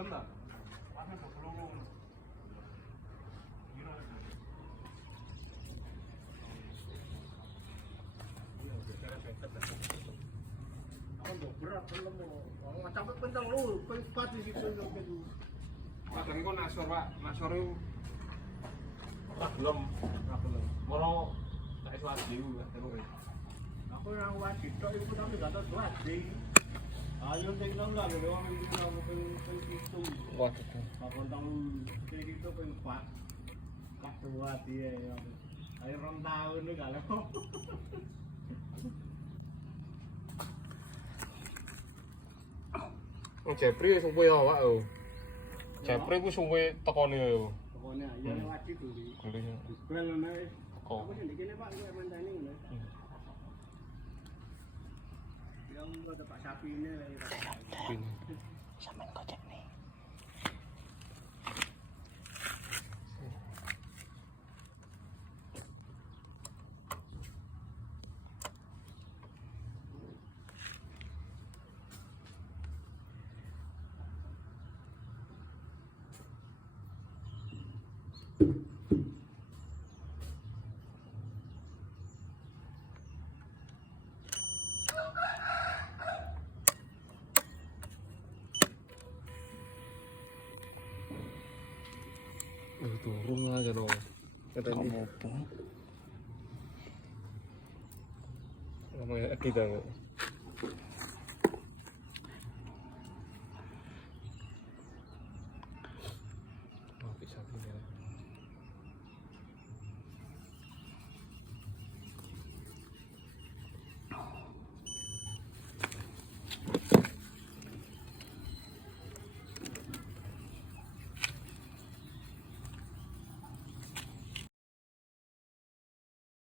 Belum tak? Pasnya belum. Berat belum mau capek pentang lu pasti situ gitu. Kadang kok nasor Pak, nasor itu belum. Moro tak iso adiu terus. Aku yang wajib tok iku tapi gak tau wajib. Ayo sing nang lho wong iki nang ping pitu. Waduh. Aku tang sing itu ping 4. Kak tua dia ya. Ayo 2 tahun iki gak lho. Jepri wis suwe awak lho. Jepri ku suwe tekone lho. Pokoknya ya wajib kuwi. Kuwi. Kuwi lho nek. Kok. Aku sing kene Pak iki mandani ngono. Yang udah Pak sapi ini. Sampeyan kocek nih. Turun aja dong. Apa-apa. Namanya kita.